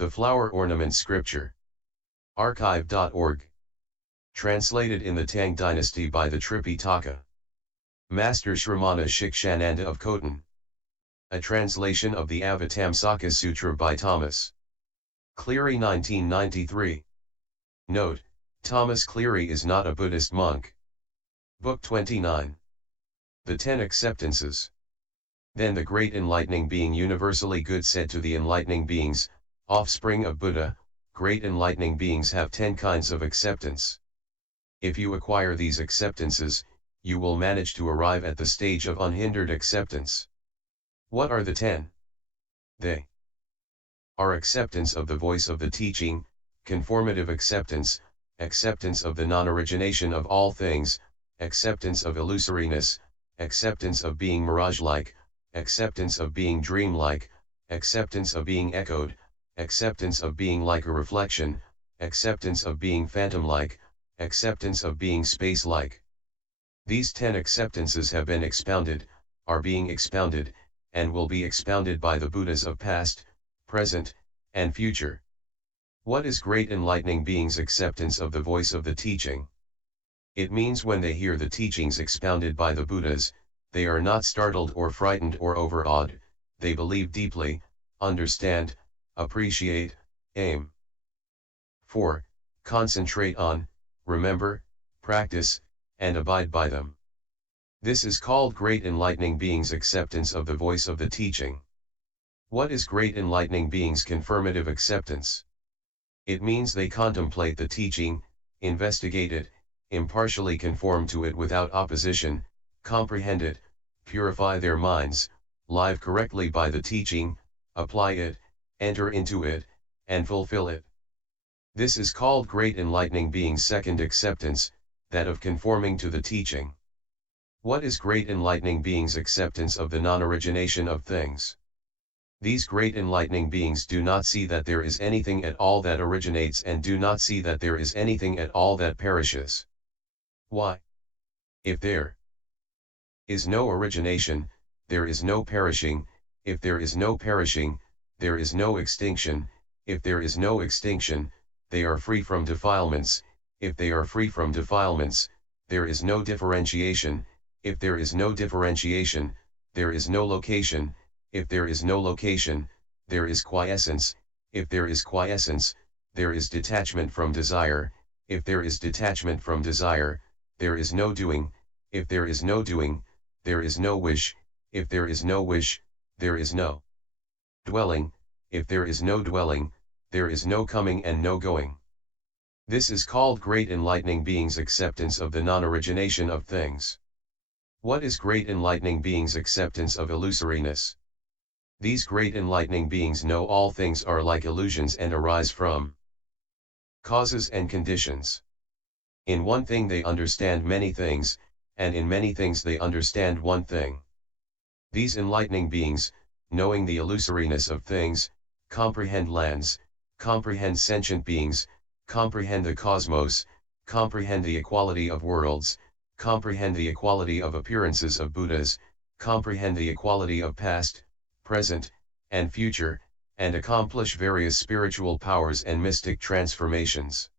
The Flower Ornament Scripture. Archive.org. Translated in the Tang Dynasty by the Tripitaka. Master Shramana Shikshananda of Khotan. A translation of the Avatamsaka-Sutra by Thomas Cleary 1993. Note, Thomas Cleary is not a Buddhist monk. Book 29. The 10 Acceptances. Then the great enlightening being universally good said to the enlightening beings, offspring of Buddha, great enlightening beings have 10 kinds of acceptance. If you acquire these acceptances, you will manage to arrive at the stage of unhindered acceptance. What are the 10? They are acceptance of the voice of the teaching, conformative acceptance, acceptance of the non-origination of all things, acceptance of illusoriness, acceptance of being mirage-like, acceptance of being dream-like, acceptance of being echoed, acceptance of being like a reflection, acceptance of being phantom-like, acceptance of being space-like. These 10 acceptances have been expounded, are being expounded, and will be expounded by the Buddhas of past, present, and future. What is great enlightening beings' acceptance of the voice of the teaching? It means when they hear the teachings expounded by the Buddhas, they are not startled or frightened or overawed, they believe deeply, understand, appreciate, aim. 4. Concentrate on, remember, practice, and abide by them. This is called great enlightening beings' acceptance of the voice of the teaching. What is great enlightening beings' confirmative acceptance? It means they contemplate the teaching, investigate it, impartially conform to it without opposition, comprehend it, purify their minds, live correctly by the teaching, apply it, enter into it, and fulfill it. This is called great enlightening beings' second acceptance, that of conforming to the teaching. What is great enlightening beings' acceptance of the non-origination of things? These great enlightening beings do not see that there is anything at all that originates and do not see that there is anything at all that perishes. Why? If there is no origination, there is no perishing, if there is no perishing, there is no extinction, if there is no extinction, they are free from defilements, if they are free from defilements, there is no differentiation, if there is no differentiation, there is no location, if there is no location, there is quiescence, if there is quiescence, there is detachment from desire, if there is detachment from desire, there is no doing, if there is no doing, there is no wish, if there is no wish, there is no dwelling, if there is no dwelling, there is no coming and no going. This is called great enlightening beings' acceptance of the non-origination of things. What is great enlightening beings' acceptance of illusoriness? These great enlightening beings know all things are like illusions and arise from causes and conditions. In one thing they understand many things, and in many things they understand one thing. These enlightening beings, knowing the illusoriness of things, comprehend lands, comprehend sentient beings, comprehend the cosmos, comprehend the equality of worlds, comprehend the equality of appearances of Buddhas, comprehend the equality of past, present, and future, and accomplish various spiritual powers and mystic transformations.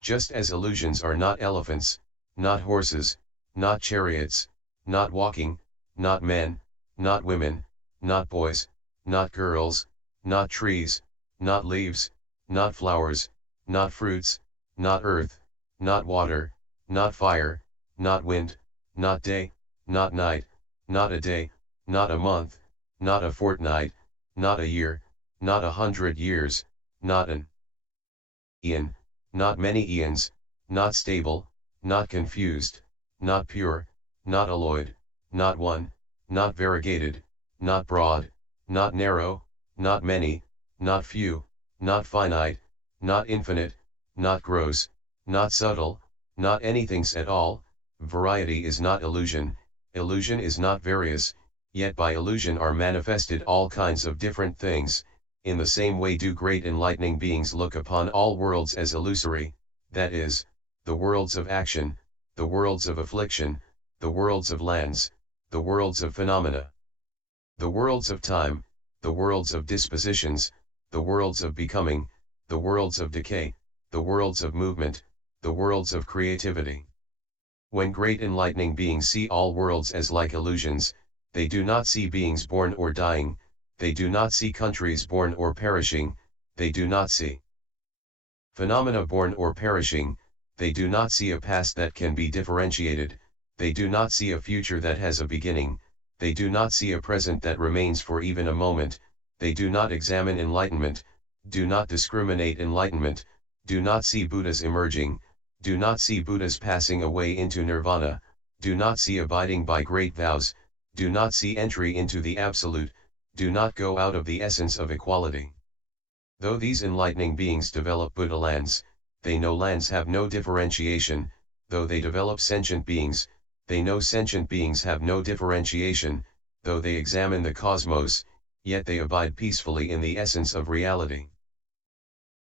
Just as illusions are not elephants, not horses, not chariots, not walking, not men, not women, not boys, not girls, not trees, not leaves, not flowers, not fruits, not earth, not water, not fire, not wind, not day, not night, not a day, not a month, not a fortnight, not a year, not 100 years, not an eon, not many eons, not stable, not confused, not pure, not alloyed, not one, not variegated, not broad, not narrow, not many, not few, not finite, not infinite, not gross, not subtle, not anythings at all. Variety is not illusion, illusion is not various, yet by illusion are manifested all kinds of different things. In the same way do great enlightening beings look upon all worlds as illusory, that is, the worlds of action, the worlds of affliction, the worlds of lands, the worlds of phenomena, the worlds of time, the worlds of dispositions, the worlds of becoming, the worlds of decay, the worlds of movement, the worlds of creativity. When great enlightening beings see all worlds as like illusions, they do not see beings born or dying, they do not see countries born or perishing, they do not see phenomena born or perishing, they do not see a past that can be differentiated, they do not see a future that has a beginning, they do not see a present that remains for even a moment, they do not examine enlightenment, do not discriminate enlightenment, do not see Buddhas emerging, do not see Buddhas passing away into nirvana, do not see abiding by great vows, do not see entry into the absolute, do not go out of the essence of equality. Though these enlightening beings develop Buddha lands, they know lands have no differentiation, though they develop sentient beings, they know sentient beings have no differentiation, though they examine the cosmos, yet they abide peacefully in the essence of reality.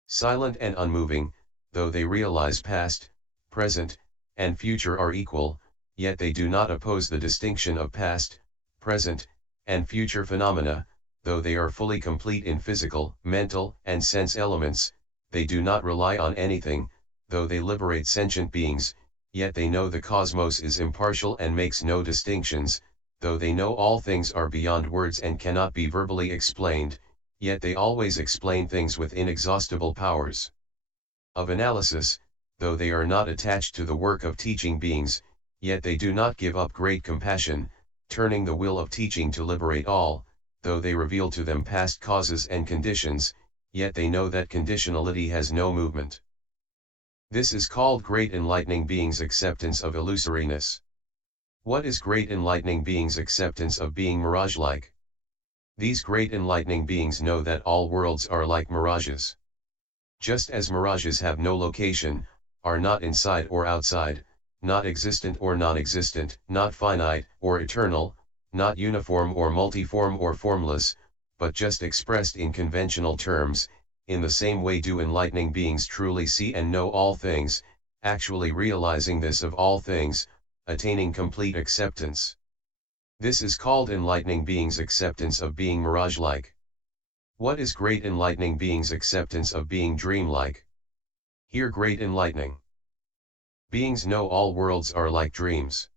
Silent and unmoving, though they realize past, present, and future are equal, yet they do not oppose the distinction of past, present, and future phenomena, though they are fully complete in physical, mental, and sense elements, they do not rely on anything, though they liberate sentient beings, yet they know the cosmos is impartial and makes no distinctions, though they know all things are beyond words and cannot be verbally explained, yet they always explain things with inexhaustible powers of analysis, though they are not attached to the work of teaching beings, yet they do not give up great compassion, turning the will of teaching to liberate all, though they reveal to them past causes and conditions, yet they know that conditionality has no movement. This is called great enlightening beings' acceptance of illusoriness. What is great enlightening beings' acceptance of being mirage-like? These great enlightening beings know that all worlds are like mirages. Just as mirages have no location, are not inside or outside, not existent or non-existent, not finite or eternal, not uniform or multiform or formless, but just expressed in conventional terms, in the same way do enlightening beings truly see and know all things, actually realizing this of all things, attaining complete acceptance. This is called enlightening beings' acceptance of being mirage-like. What is great enlightening beings' acceptance of being dream-like? Here great enlightening beings know all worlds are like dreams.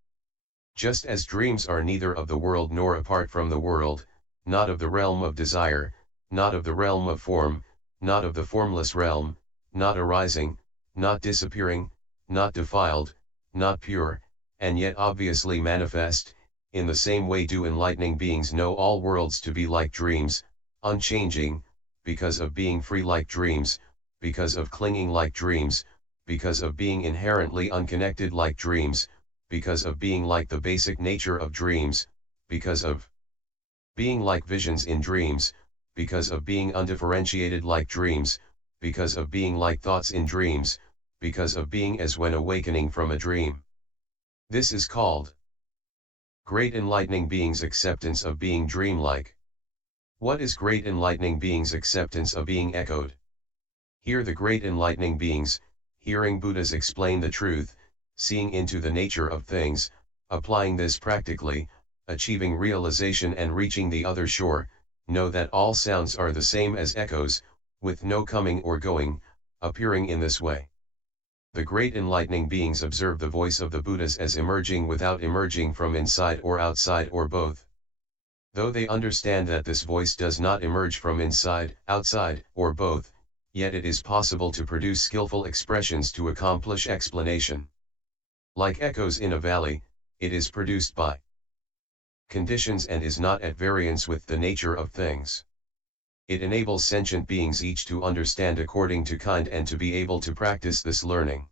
Just as dreams are neither of the world nor apart from the world, not of the realm of desire, not of the realm of form, not of the formless realm, not arising, not disappearing, not defiled, not pure, and yet obviously manifest, in the same way do enlightening beings know all worlds to be like dreams, unchanging, because of being free like dreams, because of clinging like dreams, because of being inherently unconnected like dreams, because of being like the basic nature of dreams, because of being like visions in dreams, because of being undifferentiated like dreams, because of being like thoughts in dreams, because of being as when awakening from a dream. This is called great enlightening beings' acceptance of being dreamlike. What is great enlightening beings' acceptance of being echoed? Here the great enlightening beings, hearing Buddhas explain the truth, seeing into the nature of things, applying this practically, achieving realization and reaching the other shore, know that all sounds are the same as echoes, with no coming or going, appearing in this way. The great enlightening beings observe the voice of the Buddhas as emerging without emerging from inside or outside or both. Though they understand that this voice does not emerge from inside, outside, or both, yet it is possible to produce skillful expressions to accomplish explanation. Like echoes in a valley, it is produced by conditions and is not at variance with the nature of things. It enables sentient beings each to understand according to kind and to be able to practice this learning.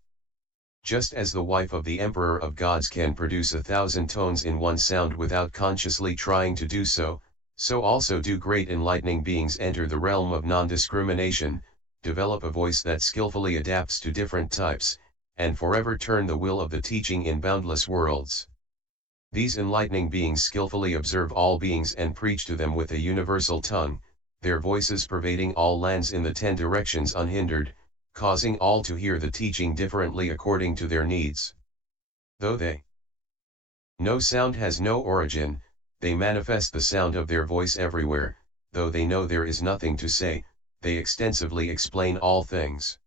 Just as the wife of the Emperor of Gods can produce 1,000 tones in one sound without consciously trying to do so, so also do great enlightening beings enter the realm of non-discrimination, develop a voice that skillfully adapts to different types, and forever turn the will of the teaching in boundless worlds. These enlightening beings skillfully observe all beings and preach to them with a universal tongue, their voices pervading all lands in the 10 directions unhindered, causing all to hear the teaching differently according to their needs. Though they know sound has no origin, they manifest the sound of their voice everywhere, though they know there is nothing to say, they extensively explain all things.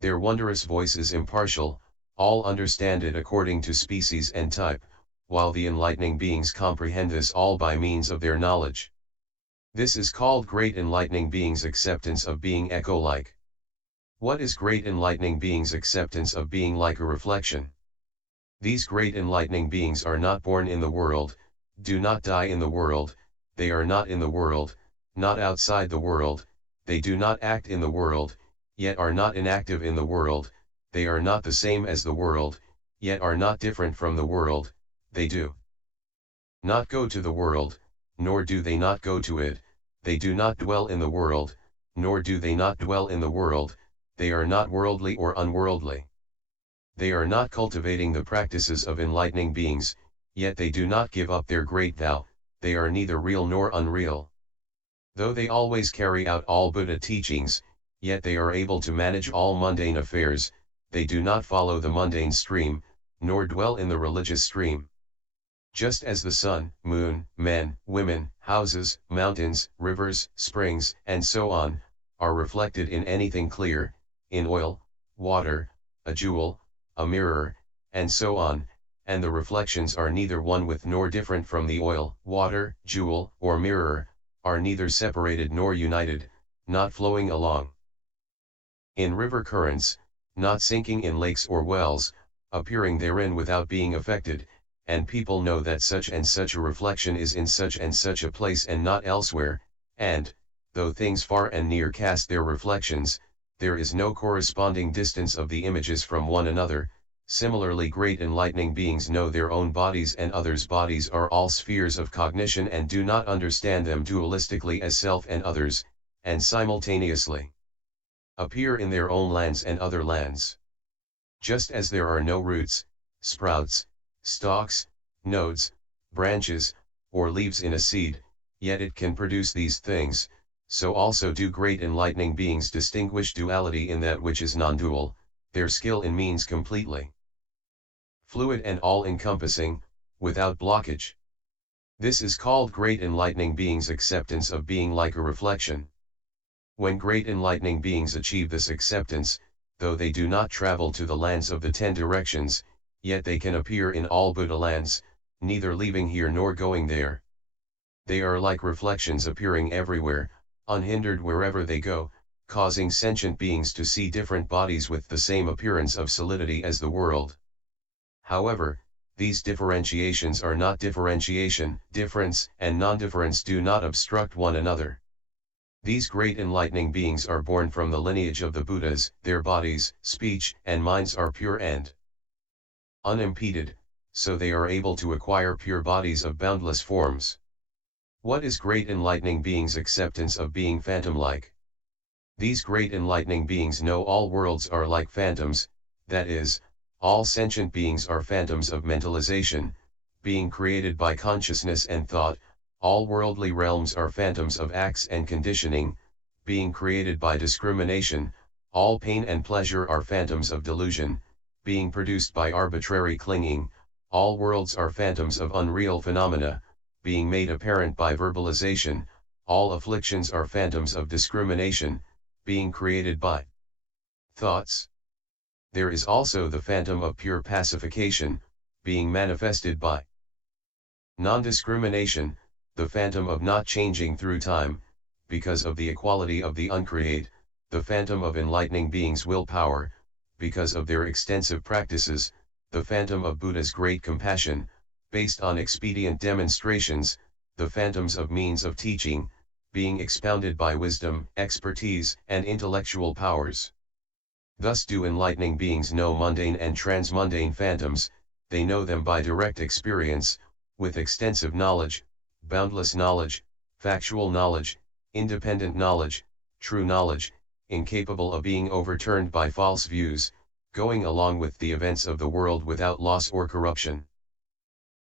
Their wondrous voice is impartial, all understand it according to species and type, while the enlightening beings comprehend this all by means of their knowledge. This is called great enlightening beings' acceptance of being echo-like. What is great enlightening beings' acceptance of being like a reflection? These great enlightening beings are not born in the world, do not die in the world, they are not in the world, not outside the world, they do not act in the world, yet are not inactive in the world, they are not the same as the world, yet are not different from the world, they do not go to the world, nor do they not go to it, they do not dwell in the world, nor do they not dwell in the world, they are not worldly or unworldly. They are not cultivating the practices of enlightening beings, yet they do not give up their great vow, they are neither real nor unreal. Though they always carry out all Buddha teachings, yet they are able to manage all mundane affairs, they do not follow the mundane stream, nor dwell in the religious stream. Just as the sun, moon, men, women, houses, mountains, rivers, springs, and so on, are reflected in anything clear, in oil, water, a jewel, a mirror, and so on, and the reflections are neither one with nor different from the oil, water, jewel, or mirror, are neither separated nor united, not flowing along in river currents, not sinking in lakes or wells, appearing therein without being affected, and people know that such and such a reflection is in such and such a place and not elsewhere, and, though things far and near cast their reflections, there is no corresponding distance of the images from one another. Similarly, great enlightening beings know their own bodies and others' bodies are all spheres of cognition and do not understand them dualistically as self and others, and simultaneously appear in their own lands and other lands. Just as there are no roots, sprouts, stalks, nodes, branches, or leaves in a seed, yet it can produce these things, so also do great enlightening beings distinguish duality in that which is non-dual, their skill in means completely fluid and all-encompassing, without blockage. This is called great enlightening beings' acceptance of being like a reflection. When great enlightening beings achieve this acceptance, though they do not travel to the lands of the 10 directions, yet they can appear in all Buddha lands, neither leaving here nor going there. They are like reflections appearing everywhere, unhindered wherever they go, causing sentient beings to see different bodies with the same appearance of solidity as the world. However, these differentiations are not differentiation, difference and non-difference do not obstruct one another. These great enlightening beings are born from the lineage of the Buddhas, their bodies, speech, and minds are pure and unimpeded, so they are able to acquire pure bodies of boundless forms. What is great enlightening beings' acceptance of being phantom-like? These great enlightening beings know all worlds are like phantoms, that is, all sentient beings are phantoms of mentalization, being created by consciousness and thought, all worldly realms are phantoms of acts and conditioning, being created by discrimination, all pain and pleasure are phantoms of delusion, being produced by arbitrary clinging, all worlds are phantoms of unreal phenomena, being made apparent by verbalization, all afflictions are phantoms of discrimination, being created by thoughts. There is also the phantom of pure pacification, being manifested by non-discrimination, the phantom of not changing through time, because of the equality of the uncreate, the phantom of enlightening beings' willpower, because of their extensive practices, the phantom of Buddha's great compassion, based on expedient demonstrations, the phantoms of means of teaching, being expounded by wisdom, expertise, and intellectual powers. Thus do enlightening beings know mundane and transmundane phantoms, they know them by direct experience, with extensive knowledge, boundless knowledge, factual knowledge, independent knowledge, true knowledge, incapable of being overturned by false views, going along with the events of the world without loss or corruption.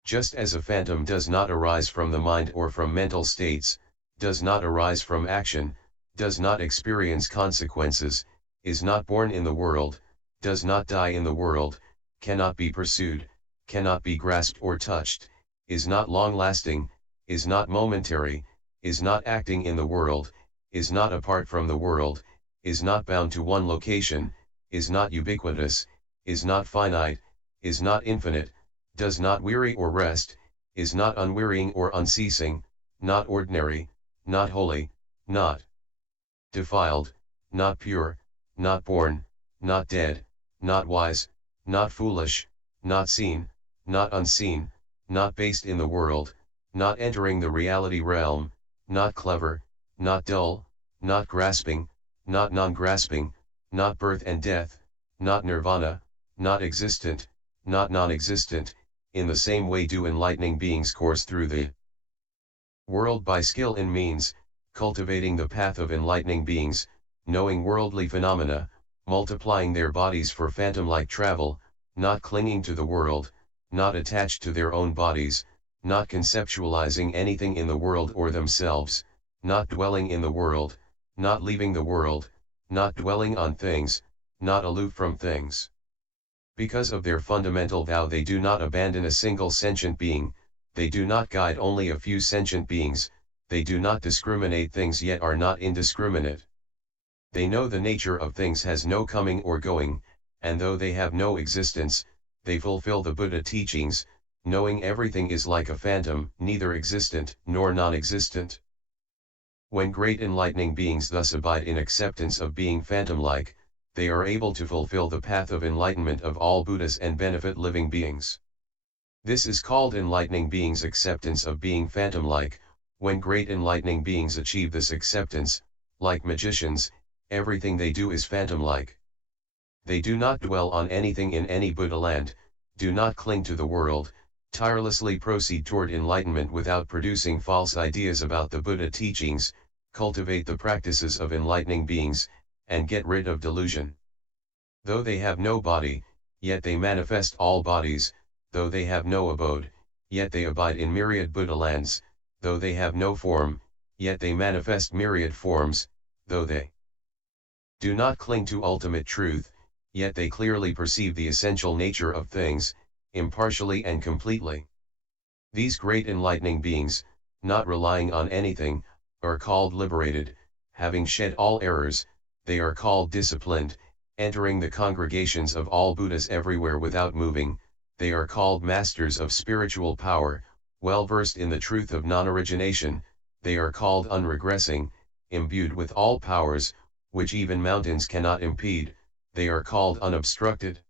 Just as a phantom does not arise from the mind or from mental states, does not arise from action, does not experience consequences, is not born in the world, does not die in the world, cannot be pursued, cannot be grasped or touched, is not long-lasting, is not momentary, is not acting in the world, is not apart from the world, is not bound to one location, is not ubiquitous, is not finite, is not infinite, does not weary or rest, is not unwearying or unceasing, not ordinary, not holy, not defiled, not pure, not born, not dead, not wise, not foolish, not seen, not unseen, not based in the world, not entering the reality realm, not clever, not dull, not grasping, not non-grasping, not birth and death, not nirvana, not existent, not non-existent. In the same way do enlightening beings course through the world by skill in means, cultivating the path of enlightening beings, knowing worldly phenomena, multiplying their bodies for phantom-like travel, not clinging to the world, not attached to their own bodies, not conceptualizing anything in the world or themselves, not dwelling in the world, not leaving the world, not dwelling on things, not aloof from things. Because of their fundamental vow they do not abandon a single sentient being, they do not guide only a few sentient beings, they do not discriminate things yet are not indiscriminate. They know the nature of things has no coming or going, and though they have no existence, they fulfill the Buddha teachings, knowing everything is like a phantom, neither existent nor non-existent. When great enlightening beings thus abide in acceptance of being phantom-like, they are able to fulfill the path of enlightenment of all Buddhas and benefit living beings. This is called enlightening beings' acceptance of being phantom-like. When great enlightening beings achieve this acceptance, like magicians, everything they do is phantom-like. They do not dwell on anything in any Buddha land, do not cling to the world, tirelessly proceed toward enlightenment without producing false ideas about the Buddha teachings, cultivate the practices of enlightening beings, and get rid of delusion. Though they have no body, yet they manifest all bodies, though they have no abode, yet they abide in myriad Buddha lands, though they have no form, yet they manifest myriad forms, though they do not cling to ultimate truth, yet they clearly perceive the essential nature of things, impartially and completely. These great enlightening beings, not relying on anything, are called liberated, having shed all errors, they are called disciplined, entering the congregations of all Buddhas everywhere without moving, they are called masters of spiritual power, well versed in the truth of non-origination, they are called unregressing, imbued with all powers, which even mountains cannot impede, they are called unobstructed.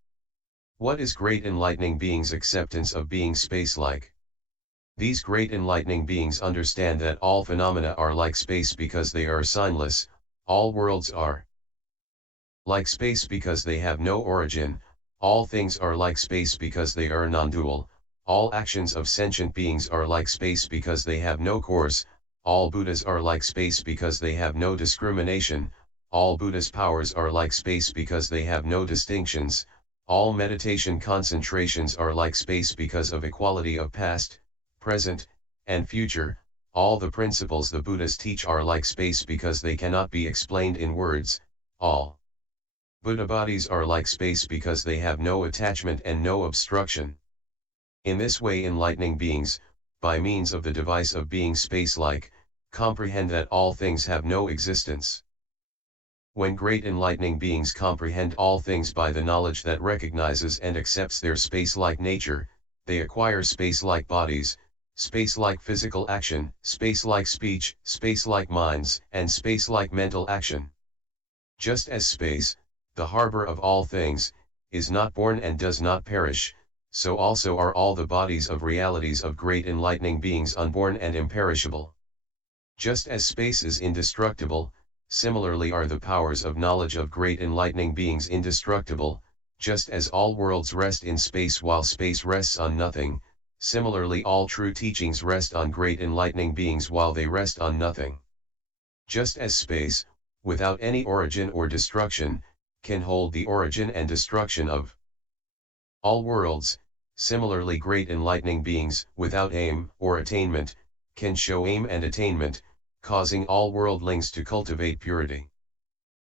What is great enlightening beings' acceptance of being space-like? These great enlightening beings understand that all phenomena are like space because they are signless, all worlds are like space because they have no origin, all things are like space because they are non-dual, all actions of sentient beings are like space because they have no course, all Buddhas are like space because they have no discrimination, all Buddhas' powers are like space because they have no distinctions, all meditation concentrations are like space because of equality of past, present, and future, all the principles the Buddhas teach are like space because they cannot be explained in words, all Buddha bodies are like space because they have no attachment and no obstruction. In this way enlightening beings, by means of the device of being space-like, comprehend that all things have no existence. When great enlightening beings comprehend all things by the knowledge that recognizes and accepts their space-like nature, they acquire space-like bodies, space-like physical action, space-like speech, space-like minds, and space-like mental action. Just as space, the harbor of all things, is not born and does not perish, so also are all the bodies of realities of great enlightening beings unborn and imperishable. Just as space is indestructible, similarly are the powers of knowledge of great enlightening beings indestructible, just as all worlds rest in space while space rests on nothing, similarly all true teachings rest on great enlightening beings while they rest on nothing. Just as space, without any origin or destruction, can hold the origin and destruction of all worlds, similarly great enlightening beings, without aim or attainment, can show aim and attainment, causing all worldlings to cultivate purity.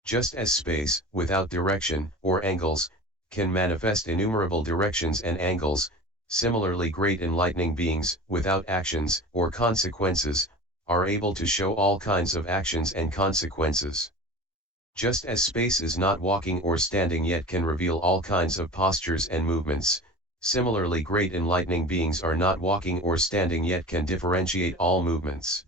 Just as space, without direction or angles, can manifest innumerable directions and angles, similarly great enlightening beings, without actions or consequences, are able to show all kinds of actions and consequences. Just as space is not walking or standing yet can reveal all kinds of postures and movements, similarly great enlightening beings are not walking or standing yet can differentiate all movements.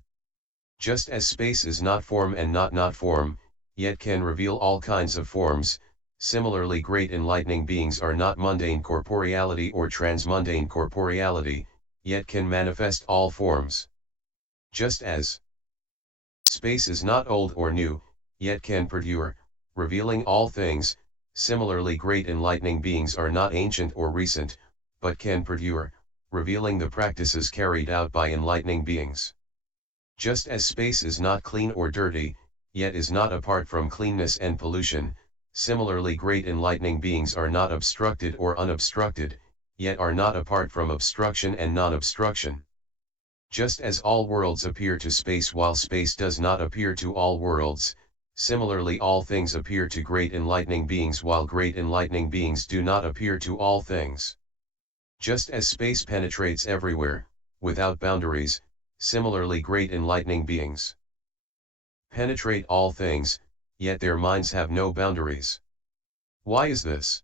Just as space is not form and not form, yet can reveal all kinds of forms, similarly great enlightening beings are not mundane corporeality or transmundane corporeality, yet can manifest all forms. Just as space is not old or new, yet can perdure, revealing all things, similarly great enlightening beings are not ancient or recent, but can perdure, revealing the practices carried out by enlightening beings. Just as space is not clean or dirty, yet is not apart from cleanness and pollution, similarly great enlightening beings are not obstructed or unobstructed, yet are not apart from obstruction and non-obstruction. Just as all worlds appear to space while space does not appear to all worlds, similarly all things appear to great enlightening beings while great enlightening beings do not appear to all things. Just as space penetrates everywhere, without boundaries, similarly great enlightening beings penetrate all things, yet their minds have no boundaries. Why is this?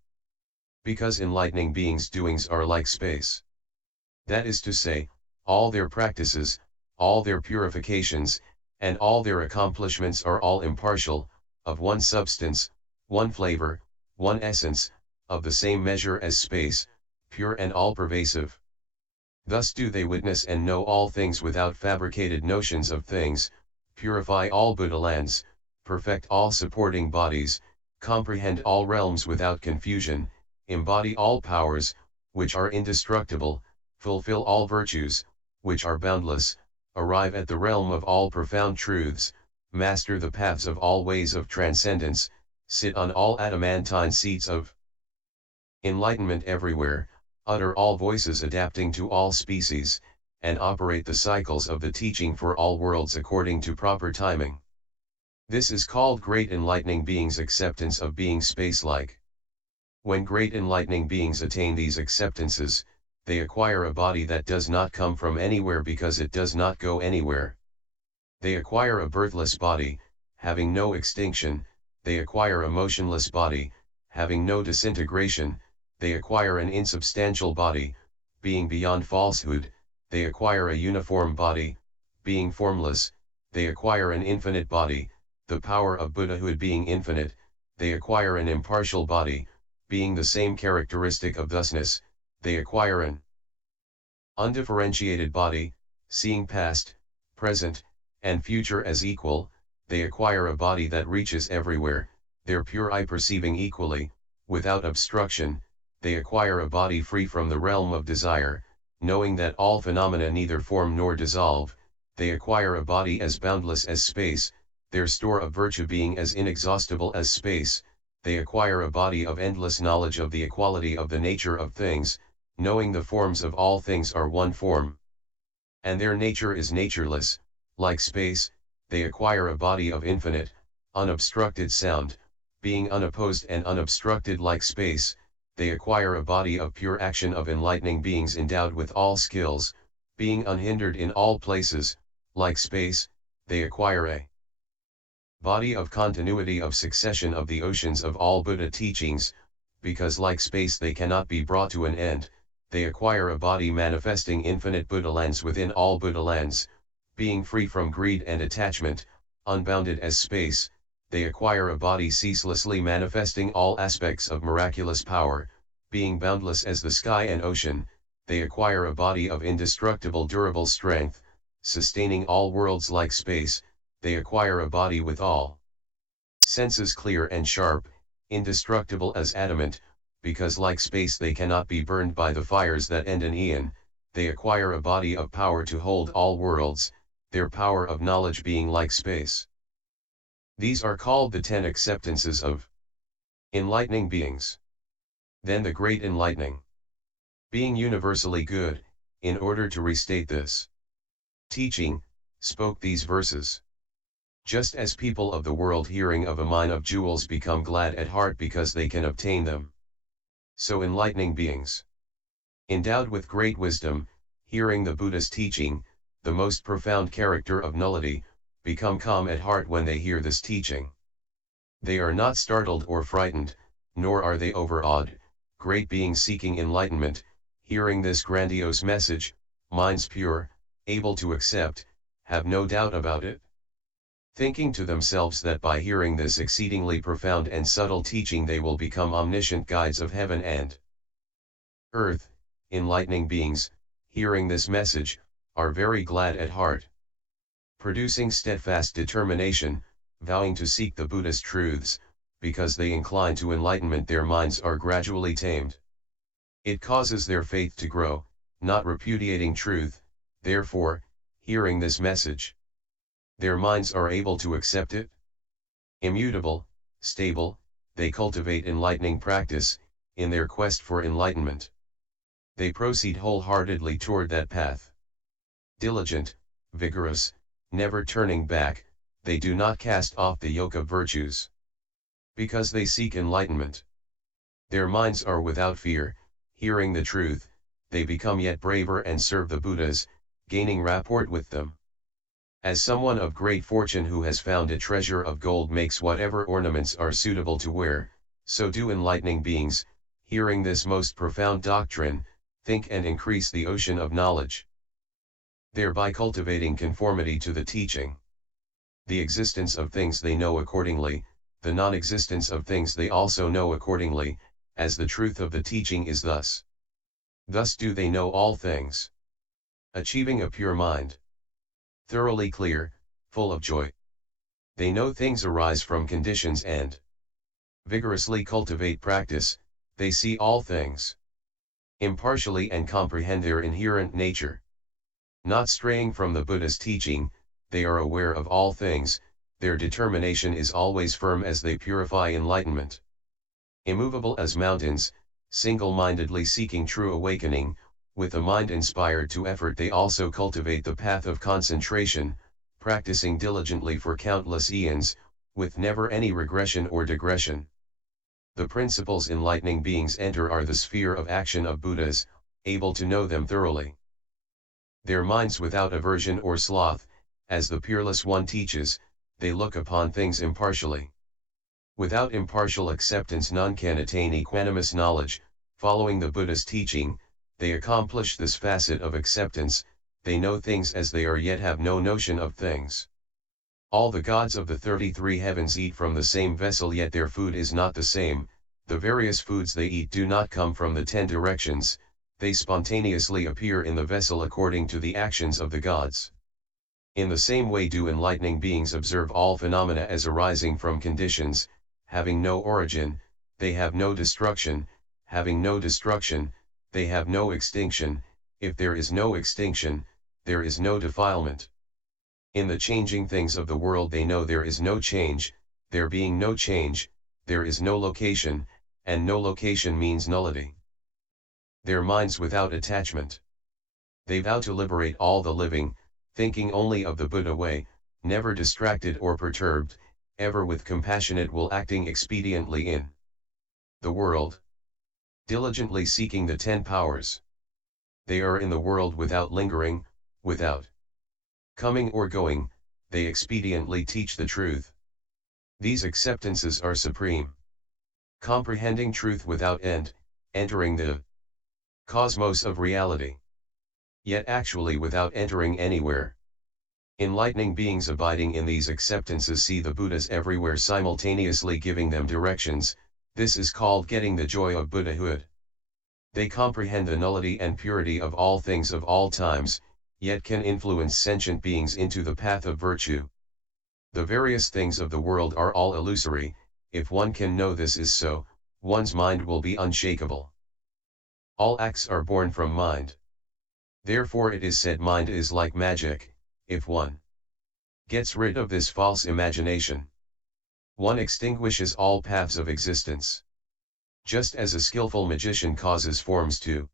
Because enlightening beings' doings are like space. That is to say, all their practices, all their purifications, and all their accomplishments are all impartial, of one substance, one flavor, one essence, of the same measure as space, pure and all-pervasive. Thus do they witness and know all things without fabricated notions of things, purify all Buddha lands, perfect all supporting bodies, comprehend all realms without confusion, embody all powers, which are indestructible, fulfill all virtues, which are boundless, arrive at the realm of all profound truths, master the paths of all ways of transcendence, sit on all adamantine seats of enlightenment everywhere, utter all voices adapting to all species, and operate the cycles of the teaching for all worlds according to proper timing. This is called great enlightening beings' acceptance of being space-like. When great enlightening beings attain these acceptances, they acquire a body that does not come from anywhere because it does not go anywhere. They acquire a birthless body, having no extinction, they acquire a motionless body, having no disintegration, they acquire an insubstantial body, being beyond falsehood, they acquire a uniform body, being formless, they acquire an infinite body, the power of Buddhahood being infinite, they acquire an impartial body, being the same characteristic of thusness, they acquire an undifferentiated body, seeing past, present, and future as equal, they acquire a body that reaches everywhere, their pure eye perceiving equally, without obstruction, they acquire a body free from the realm of desire, knowing that all phenomena neither form nor dissolve, they acquire a body as boundless as space, their store of virtue being as inexhaustible as space, they acquire a body of endless knowledge of the equality of the nature of things, knowing the forms of all things are one form, and their nature is natureless, like space, they acquire a body of infinite, unobstructed sound, being unopposed and unobstructed like space, they acquire a body of pure action of enlightening beings endowed with all skills, being unhindered in all places, like space, they acquire a body of continuity of succession of the oceans of all Buddha teachings, because like space they cannot be brought to an end, they acquire a body manifesting infinite Buddha lands within all Buddha lands, being free from greed and attachment, unbounded as space, they acquire a body ceaselessly manifesting all aspects of miraculous power, being boundless as the sky and ocean, they acquire a body of indestructible durable strength, sustaining all worlds like space, they acquire a body with all senses clear and sharp, indestructible as adamant, because like space they cannot be burned by the fires that end an eon, they acquire a body of power to hold all worlds, their power of knowledge being like space. These are called the 10 acceptances of enlightening beings. Then the great enlightening being universally good, in order to restate this teaching, spoke these verses. Just as people of the world hearing of a mine of jewels become glad at heart because they can obtain them, so enlightening beings endowed with great wisdom, hearing the Buddha's teaching, the most profound character of nullity, become calm at heart when they hear this teaching. They are not startled or frightened, nor are they overawed. Great beings seeking enlightenment, hearing this grandiose message, minds pure, able to accept, have no doubt about it. Thinking to themselves that by hearing this exceedingly profound and subtle teaching they will become omniscient guides of heaven and earth, enlightening beings, hearing this message, are very glad at heart. Producing steadfast determination, vowing to seek the Buddhist truths, because they incline to enlightenment their minds are gradually tamed. It causes their faith to grow, not repudiating truth, therefore, hearing this message, their minds are able to accept it. Immutable, stable, they cultivate enlightening practice, in their quest for enlightenment. They proceed wholeheartedly toward that path. Diligent, vigorous, never turning back, they do not cast off the yoke of virtues. Because they seek enlightenment. Their minds are without fear, hearing the truth, they become yet braver and serve the Buddhas, gaining rapport with them. As someone of great fortune who has found a treasure of gold makes whatever ornaments are suitable to wear, so do enlightening beings, hearing this most profound doctrine, think and increase the ocean of knowledge, thereby cultivating conformity to the teaching. The existence of things they know accordingly, the non-existence of things they also know accordingly, as the truth of the teaching is thus. Thus do they know all things. Achieving a pure mind. Thoroughly clear, full of joy. They know things arise from conditions and vigorously cultivate practice, they see all things impartially and comprehend their inherent nature. Not straying from the Buddha's teaching, they are aware of all things, their determination is always firm as they purify enlightenment. Immovable as mountains, single-mindedly seeking true awakening, with a mind inspired to effort they also cultivate the path of concentration, practicing diligently for countless eons, with never any regression or digression. The principles enlightening beings enter are the sphere of action of Buddhas, able to know them thoroughly. Their minds without aversion or sloth, as the Peerless One teaches, they look upon things impartially. Without impartial acceptance none can attain equanimous knowledge, following the Buddha's teaching, they accomplish this facet of acceptance, they know things as they are yet have no notion of things. All the gods of the 33 heavens eat from the same vessel yet their food is not the same, the various foods they eat do not come from the 10 directions, they spontaneously appear in the vessel according to the actions of the gods. In the same way do enlightening beings observe all phenomena as arising from conditions, having no origin, they have no destruction, having no destruction, they have no extinction, if there is no extinction, there is no defilement. In the changing things of the world they know there is no change, there being no change, there is no location, and no location means nullity. Their minds without attachment. They vow to liberate all the living, thinking only of the Buddha way, never distracted or perturbed, ever with compassionate will acting expediently in the world. Diligently seeking the 10 powers. They are in the world without lingering, without coming or going, they expediently teach the truth. These acceptances are supreme. Comprehending truth without end, entering the cosmos of reality. Yet actually without entering anywhere. Enlightening beings abiding in these acceptances see the Buddhas everywhere simultaneously giving them directions, this is called getting the joy of Buddhahood. They comprehend the nullity and purity of all things of all times, yet can influence sentient beings into the path of virtue. The various things of the world are all illusory, if one can know this is so, one's mind will be unshakable. All acts are born from mind. Therefore it is said mind is like magic, if one gets rid of this false imagination, one extinguishes all paths of existence. Just as a skillful magician causes forms to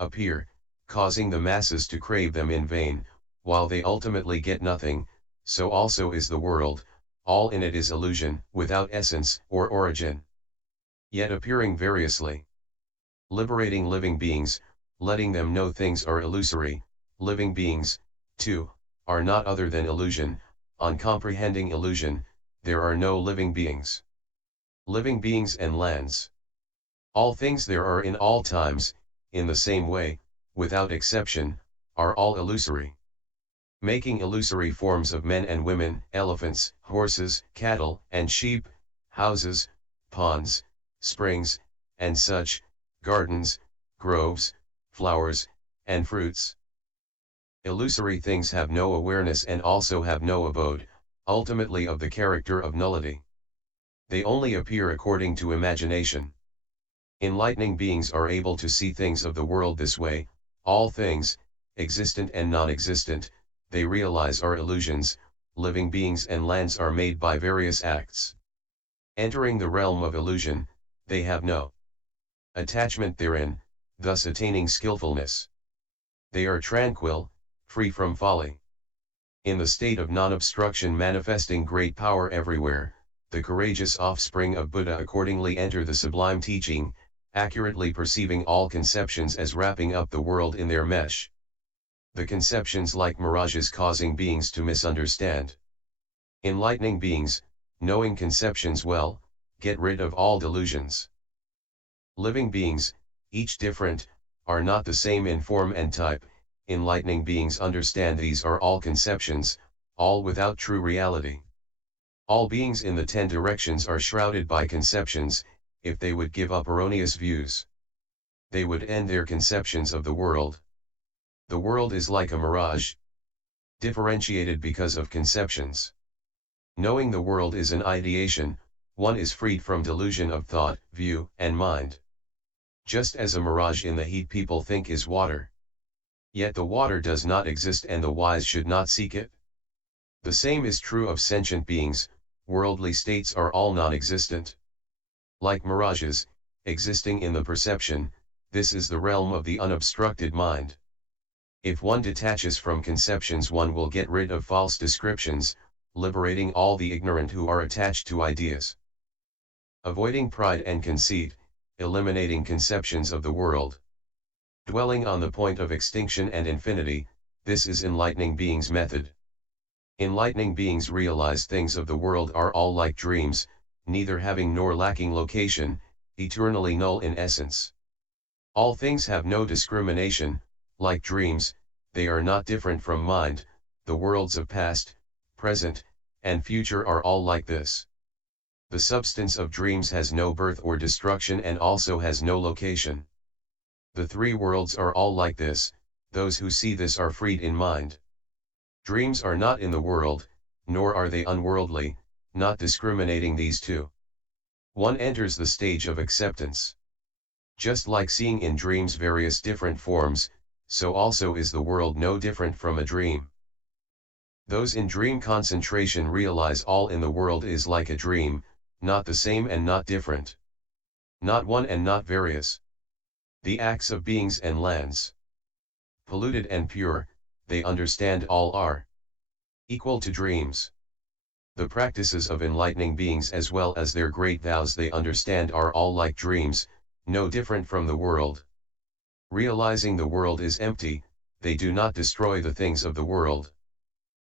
appear, causing the masses to crave them in vain, while they ultimately get nothing, so also is the world, all in it is illusion, without essence or origin, yet appearing variously. Liberating living beings, letting them know things are illusory, living beings, 2. Are not other than illusion. On comprehending illusion, there are no living beings. Living beings and lands. All things there are in all times, in the same way, without exception, are all illusory. Making illusory forms of men and women, elephants, horses, cattle, and sheep, houses, ponds, springs, and such, gardens, groves, flowers, and fruits. Illusory things have no awareness and also have no abode, ultimately of the character of nullity. They only appear according to imagination. Enlightening beings are able to see things of the world this way: all things, existent and non-existent, they realize are illusions. Living beings and lands are made by various acts. Entering the realm of illusion, they have no attachment therein, thus attaining skillfulness. They are tranquil, free from folly. In the state of non-obstruction, manifesting great power everywhere, the courageous offspring of Buddha accordingly enter the sublime teaching, accurately perceiving all conceptions as wrapping up the world in their mesh. The conceptions like mirages causing beings to misunderstand. Enlightening beings, knowing conceptions well, get rid of all delusions. Living beings, each different, are not the same in form and type. Enlightening beings understand these are all conceptions, all without true reality. All beings in the 10 directions are shrouded by conceptions. If they would give up erroneous views, they would end their conceptions of the world. The world is like a mirage, differentiated because of conceptions. Knowing the world is an ideation, one is freed from delusion of thought, view, and mind. Just as a mirage in the heat people think is water. Yet the water does not exist and the wise should not seek it. The same is true of sentient beings. Worldly states are all non-existent. Like mirages, existing in the perception, this is the realm of the unobstructed mind. If one detaches from conceptions, one will get rid of false descriptions, liberating all the ignorant who are attached to ideas. Avoiding pride and conceit, eliminating conceptions of the world. Dwelling on the point of extinction and infinity, this is enlightening beings' method. Enlightening beings realize things of the world are all like dreams, neither having nor lacking location, eternally null in essence. All things have no discrimination. Like dreams, they are not different from mind. The worlds of past, present, and future are all like this. The substance of dreams has no birth or destruction and also has no location. The 3 worlds are all like this. Those who see this are freed in mind. Dreams are not in the world, nor are they unworldly, not discriminating these two. One enters the stage of acceptance. Just like seeing in dreams various different forms, so also is the world no different from a dream. Those in dream concentration realize all in the world is like a dream, not the same and not different. Not one and not various. The acts of beings and lands, polluted and pure, they understand all are equal to dreams. The practices of enlightening beings as well as their great vows they understand are all like dreams, no different from the world. Realizing the world is empty, they do not destroy the things of the world.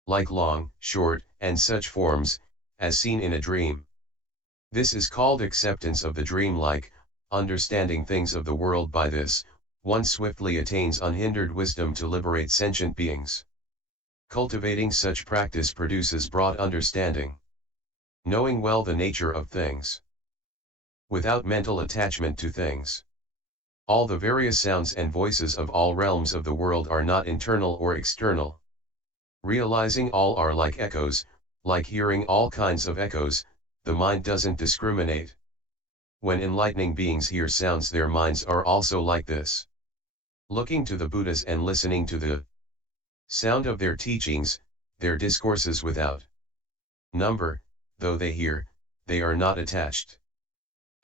Like long, short, and such forms, as seen in a dream. This is called acceptance of the dream-like, understanding things of the world. By this, one swiftly attains unhindered wisdom to liberate sentient beings. Cultivating such practice produces broad understanding. Knowing well the nature of things. Without mental attachment to things. All the various sounds and voices of all realms of the world are not internal or external. Realizing all are like echoes, like hearing all kinds of echoes, the mind doesn't discriminate. When enlightening beings hear sounds, their minds are also like this. Looking to the Buddhas and listening to the sound of their teachings, their discourses without number, though they hear, they are not attached.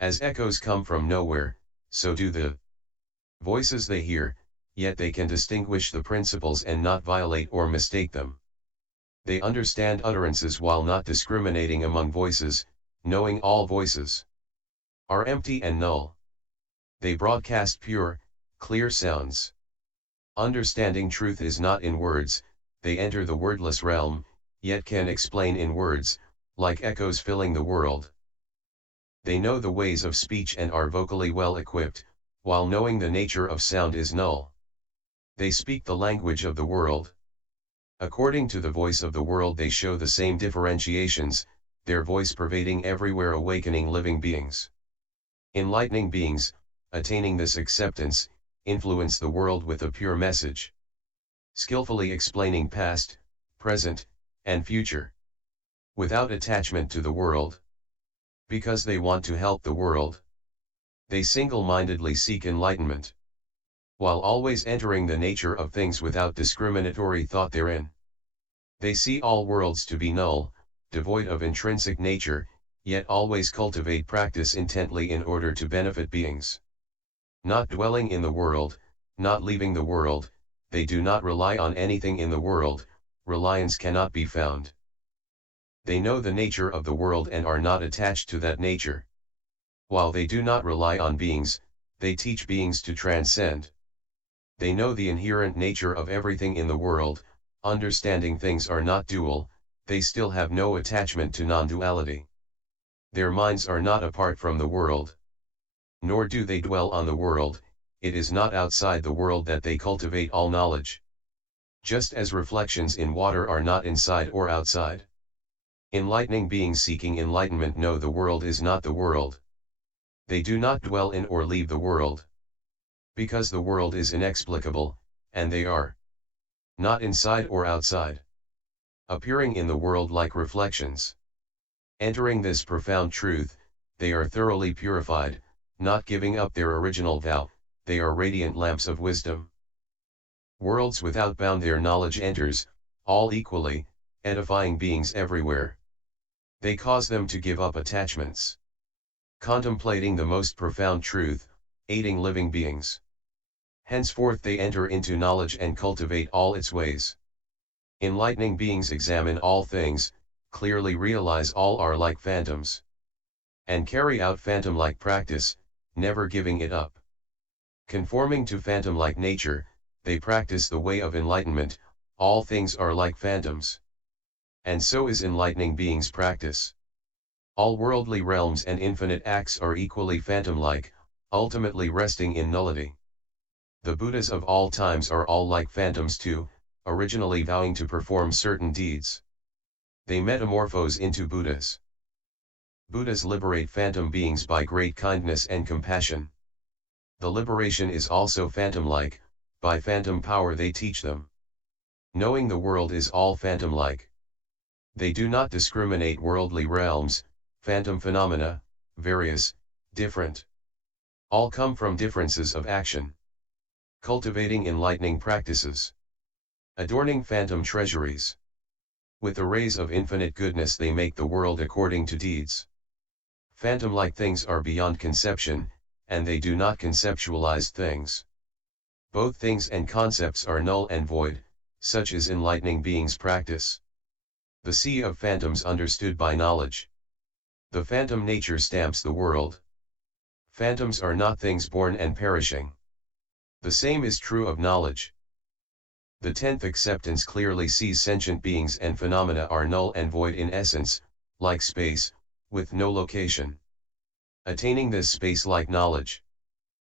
As echoes come from nowhere, so do the voices they hear, yet they can distinguish the principles and not violate or mistake them. They understand utterances while not discriminating among voices, knowing all voices are empty and null. They broadcast pure, clear sounds. Understanding truth is not in words, they enter the wordless realm, yet can explain in words, like echoes filling the world. They know the ways of speech and are vocally well equipped, while knowing the nature of sound is null. They speak the language of the world. According to the voice of the world they show the same differentiations, their voice pervading everywhere, awakening living beings. Enlightening beings, attaining this acceptance, influence the world with a pure message, skillfully explaining past, present, and future, without attachment to the world. Because they want to help the world, they single-mindedly seek enlightenment, while always entering the nature of things without discriminatory thought therein. They see all worlds to be null, devoid of intrinsic nature, yet always cultivate practice intently in order to benefit beings. Not dwelling in the world, not leaving the world, they do not rely on anything in the world, reliance cannot be found. They know the nature of the world and are not attached to that nature. While they do not rely on beings, they teach beings to transcend. They know the inherent nature of everything in the world, understanding things are not dual, they still have no attachment to non-duality. Their minds are not apart from the world. Nor do they dwell on the world, it is not outside the world that they cultivate all knowledge. Just as reflections in water are not inside or outside. Enlightening beings seeking enlightenment know the world is not the world. They do not dwell in or leave the world. Because the world is inexplicable, and they are not inside or outside. Appearing in the world like reflections. Entering this profound truth, they are thoroughly purified, not giving up their original vow, they are radiant lamps of wisdom. Worlds without bound their knowledge enters, all equally, edifying beings everywhere. They cause them to give up attachments. Contemplating the most profound truth, aiding living beings. Henceforth they enter into knowledge and cultivate all its ways. Enlightening beings examine all things, clearly realize all are like phantoms. And carry out phantom-like practice, never giving it up. Conforming to phantom-like nature, they practice the way of enlightenment, all things are like phantoms. And so is enlightening beings' practice. All worldly realms and infinite acts are equally phantom-like, ultimately resting in nullity. The Buddhas of all times are all like phantoms too, originally vowing to perform certain deeds. They metamorphose into Buddhas. Buddhas liberate phantom beings by great kindness and compassion. The liberation is also phantom-like, by phantom power they teach them. Knowing the world is all phantom-like. They do not discriminate worldly realms, phantom phenomena, various, different. All come from differences of action. Cultivating enlightening practices. Adorning phantom treasuries. With the rays of infinite goodness they make the world according to deeds. Phantom-like things are beyond conception, and they do not conceptualize things. Both things and concepts are null and void, such is enlightening beings' practice. The sea of phantoms understood by knowledge. The phantom nature stamps the world. Phantoms are not things born and perishing. The same is true of knowledge. The 10th acceptance clearly sees sentient beings and phenomena are null and void in essence, like space, with no location. Attaining this space-like knowledge,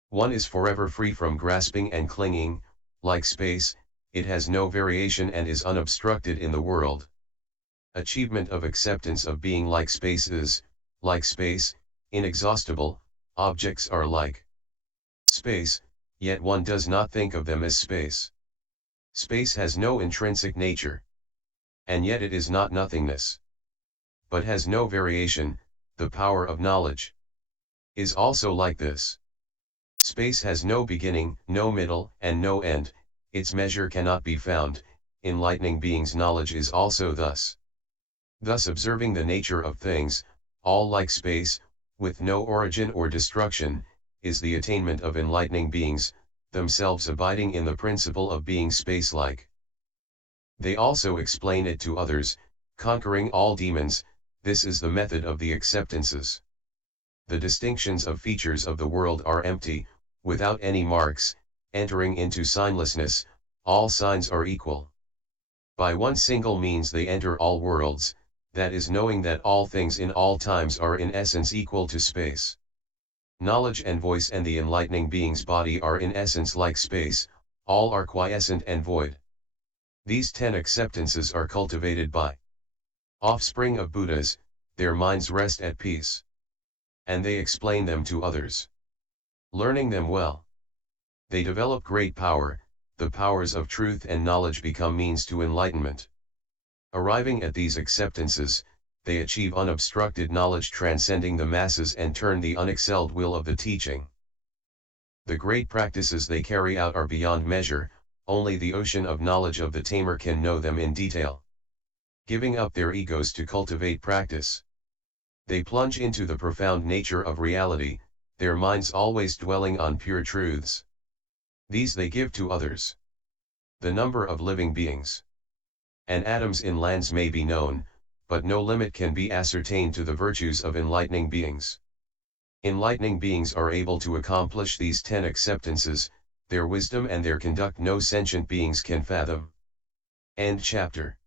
one is forever free from grasping and clinging, like space, it has no variation and is unobstructed in the world. Achievement of acceptance of being like space is, like space, inexhaustible, objects are like space, yet one does not think of them as space. Space has no intrinsic nature. And yet it is not nothingness. But has no variation, the power of knowledge is also like this. Space has no beginning, no middle, and no end, its measure cannot be found, enlightening beings' knowledge is also thus. Thus observing the nature of things, all like space, with no origin or destruction, is the attainment of enlightening beings, themselves abiding in the principle of being space-like. They also explain it to others, conquering all demons, this is the method of the acceptances. The distinctions of features of the world are empty, without any marks, entering into signlessness, all signs are equal. By one single means they enter all worlds, that is knowing that all things in all times are in essence equal to space. Knowledge and voice and the enlightening being's body are in essence like space, all are quiescent and void. These 10 acceptances are cultivated by offspring of Buddhas, their minds rest at peace. And they explain them to others. Learning them well, they develop great power, the powers of truth and knowledge become means to enlightenment. Arriving at these acceptances, they achieve unobstructed knowledge transcending the masses and turn the unexcelled will of the teaching. The great practices they carry out are beyond measure, only the ocean of knowledge of the tamer can know them in detail. Giving up their egos to cultivate practice, they plunge into the profound nature of reality, their minds always dwelling on pure truths. These they give to others. The number of living beings and atoms in lands may be known, but no limit can be ascertained to the virtues of enlightening beings. Enlightening beings are able to accomplish these 10 acceptances, their wisdom and their conduct no sentient beings can fathom. End chapter.